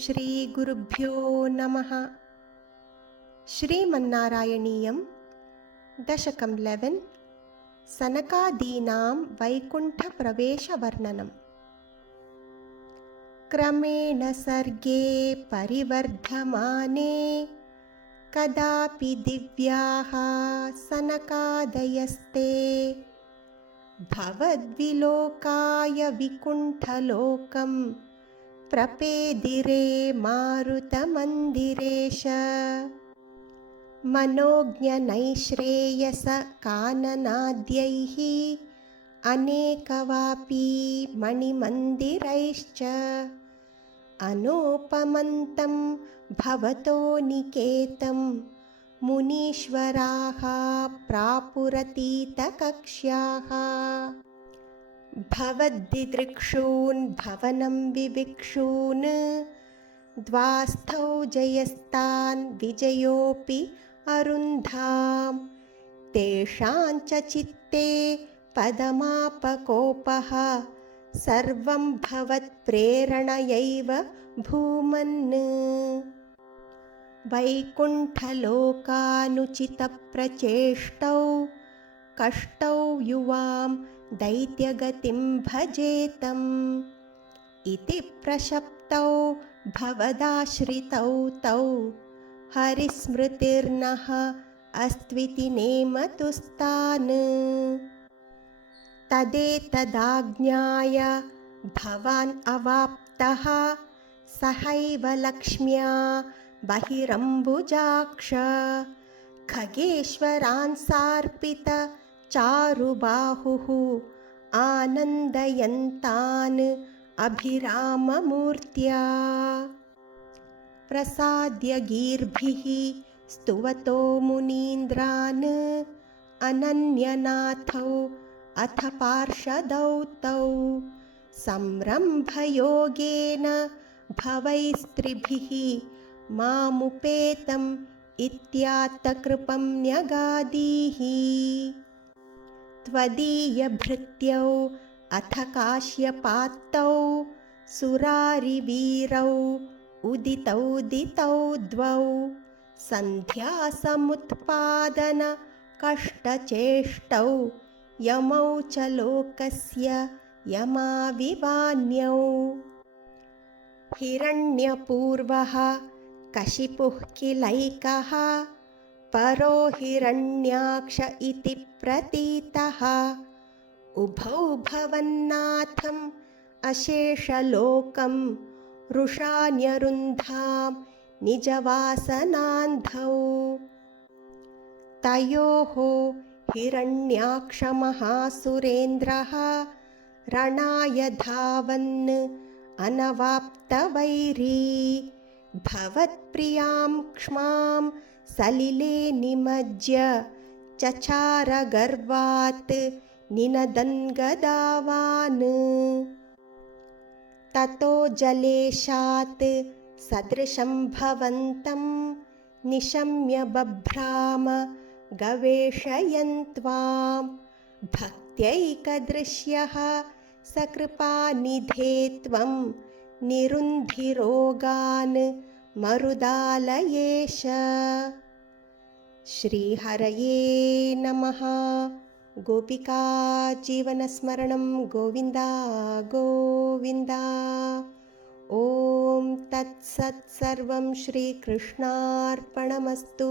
श्रीगुरुभ्यो नमः। श्रीमन्नारायणीयं दशकं 11 सनकादीनां वैकुण्ठप्रवेशवर्णनम्। क्रमेण सर्गे परिवर्धमाने कदापि दिव्याः सनकादयस्ते भवद्विलोकाय विकुण्ठलोकं प्रपेदिरे मारुतमन्दिरेश। मनोज्ञनैश्रेयसकाननाद्यैः अनेकवापी मणिमन्दिरैश्च अनोपमन्तं भवतो निकेतं मुनीश्वराः प्रापुरतीतकक्ष्याः। भवद्दिदृक्षून् भवनं विविक्षून् द्वास्थौ जयस्तान् विजयोऽपि अरुन्धां तेषाञ्च चित्ते पदमापकोपः सर्वं भवत्प्रेरणयैव भूमन्। वैकुण्ठलोकानुचितप्रचेष्टौ कष्टौ युवां दैत्यगतिं भजेतम् इति प्रशप्तौ भवदाश्रितौ तौ हरिस्मृतिर्नः अस्त्विति नेमतुस्तान्। तदेतदाज्ञाय भवान् अवाप्तः सहैव लक्ष्म्या बहिरम्बुजाक्ष खगेश्वरान् सार्पित चारुबाहुः आनन्दयन्तान् अभिराममूर्त्या। प्रसाद्य गीर्भिः स्तुवतो मुनीन्द्रान् अनन्यनाथौ अथ पार्षदौ तौ संरम्भयोगेन भवैस्त्रिभिः मामुपेतम् इत्यात्तकृपं न्यगादीः। त्वदीयभृत्यौ अथ काश्यपात्तौ सुरारिवीरौ उदितौ द्वौ सन्ध्यासमुत्पादन कष्टचेष्टौ यमौ च लोकस्य यमाविवान्यौ। हिरण्यपूर्वः कशिपुः किलैकः परो हिरण्याक्ष इति प्रतीतः उभौ भवन्नाथम् अशेषलोकं रुषान्यरुन्धां निजवासनान्धौ। तयोः हिरण्याक्षमहासुरेन्द्रः रणाय धावन् अनवाप्तवैरी भवत्प्रियां क्ष्मां सलिले निमज्य चचारगर्वात् निनदन् गदावान्। ततो जलेशात् सदृशं भवन्तं निशम्य बभ्राम गवेषयन् त्वां भक्त्यैकदृश्यः सकृपानिधे त्वं निरुन्धिरोगान् मरुदालयेश। श्रीहरये नमः। गोपिका जीवनस्मरणं गोविन्दा गोविन्दा। ॐ तत्सत् सर्वं श्रीकृष्णार्पणमस्तु।